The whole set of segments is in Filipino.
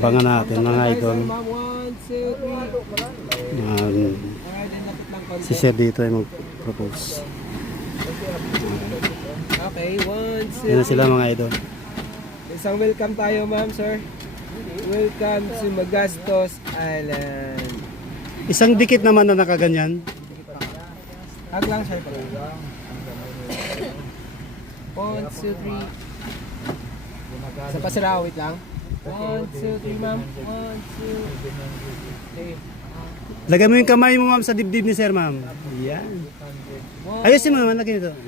Abangan natin mga idol. Ma'am, 1, 2, 3. Um, Alright, then lapit lang konti. si Sir dito ay mag-propose. Okay, 1, 2, Yan na sila mga idol. Isang welcome tayo, ma'am, sir. Welcome to Magastos Island. Isang dikit naman na nakaganyan. Hag lang, sir. 1, 2, 3. Sa pasira, wait lang. 1, 2, 3, ma'am. 1, 2, 3. Lagay mo yung kamay mo ma'am sa dibdib ni Sir ma'am. Yan. Ayusin mo naman, lagay nito. 1,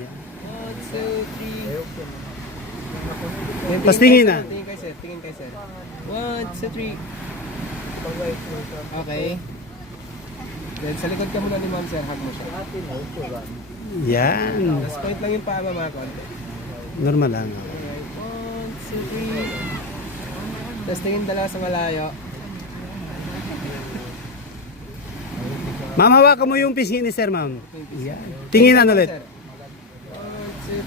2, 3. Tapos tingin na. Tingin kay sir, tingin kay sir. 1, 2, 3. Okay. Then sa likod ka muna ni ma'am, sir, hug mo siya. Yan. Tapos point lang yung paa, mga konti. Normal lang. Alright, 1, 2, 3. Tapos tingin dala sa malayo. Ma'am, hawakan mo yung pisngi ni Sir ma'am. Yan. Tinginan ulit. 1, 2,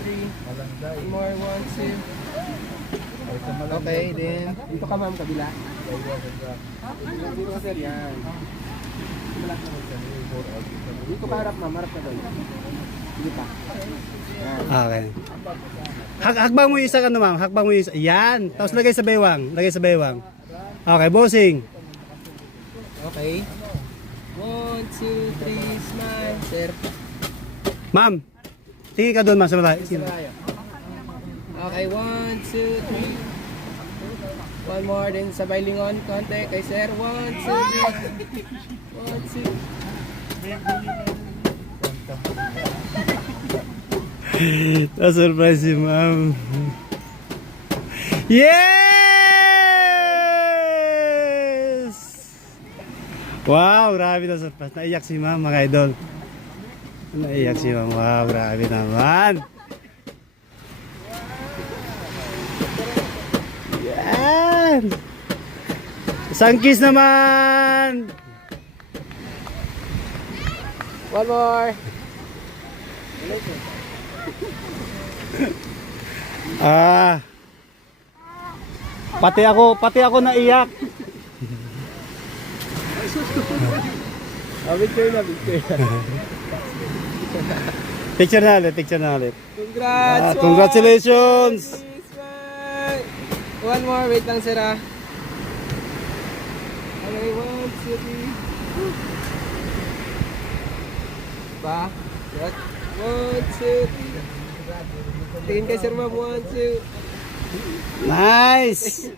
3. One more, 1, 2. Okay, then dito ka ma'am, kabila. Dito ka sir, yan. Dito ka harap ma'am, harap ka doon. Dito pa. Yan. Okay. Hakbang mo yung isa ano ma'am, hakbang mo yung isa. Yan. Tapos lagay sa baywang. Lagay sa baywang. Okay, bossing. Okay. 1, 2, 3, smile, sir. Ma'am, tingin ka doon ma'am sa malayo. Malayo. Okay, 1, 2, 3. One more, then sabay lingon, konti kay sir. 1, 2, 3. 1, 2. Na-surprise si ma'am. Yes! Wow, grabe na surprise. Naiyak si ma'am mga idol. Naiyak si ma'am. Wow, grabe naman. Yan! Isang kiss naman! One more. Ah. Pati ako naiyak. Picture na, picture na. Picture na ulit. Congrats! Congratulations! One more, wait lang sir ah. Okay, 1, 2, 3. Ba? Yes. 1, 2, 3. Tingin kay sir ma'am, 1, 2. Nice!